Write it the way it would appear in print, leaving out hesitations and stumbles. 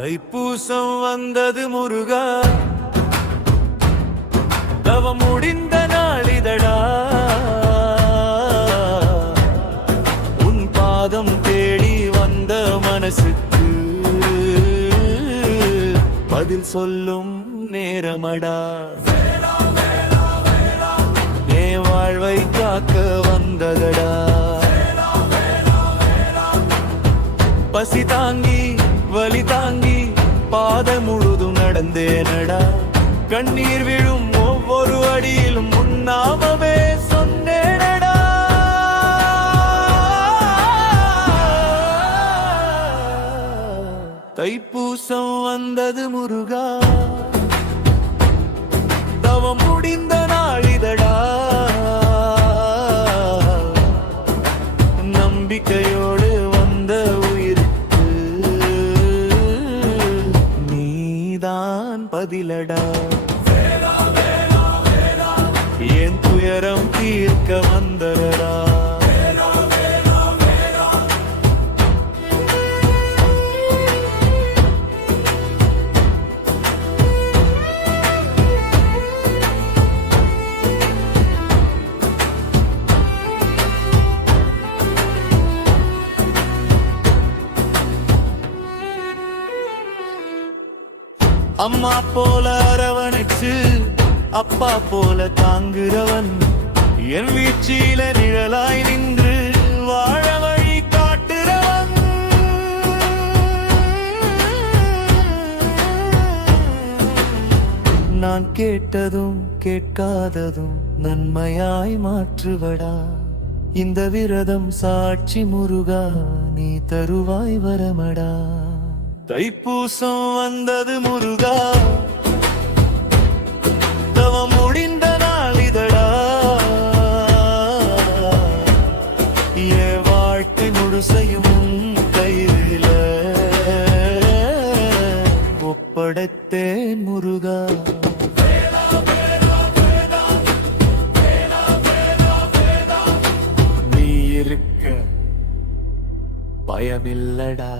தைப்பூசம் வந்தது முருகா, தவம் முடிந்த நாளிதடா. உன் பாதம் தேடி வந்த மனசுக்கு பதில் சொல்லும் நேரமடா. ஏ வாழ்வை காக்க வந்ததடா. பசி தாங்கி வலி தாங்கி பாத முழுதும் நடந்தேனடா. கண்ணீர் விழும் ஒவ்வொரு அடியிலும் முன்னாமவே சொன்னேனடா. தைப்பூசம் வந்தது முருகா, தவம் முடிந்த நாளிதடா. நம்பிக்கையோடு வந்த உயிருக்கு நீதான் பதிலடா. என் துயரம் தீர்க்க வந்தடா. அம்மா போல அரவணைச்சு அப்பா போல தாங்குறவன், என் வீழ்ச்சியில நிழலாய் நின்று வாழ வழி காட்டுறவன். நான் கேட்டதும் கேட்காததும் நன்மையாய் மாற்றுவடா. இந்த விரதம் சாட்சி முருகா, நீ தருவாய் வரமடா. தைப்பூசம் வந்தது முருகா, தவம் முடிந்த நாளிதடா. என் வாழ்க்கை முழுசையும் கையில ஒப்படைத்தேன் முருகா. நீ இருக்க பயமில்லடா.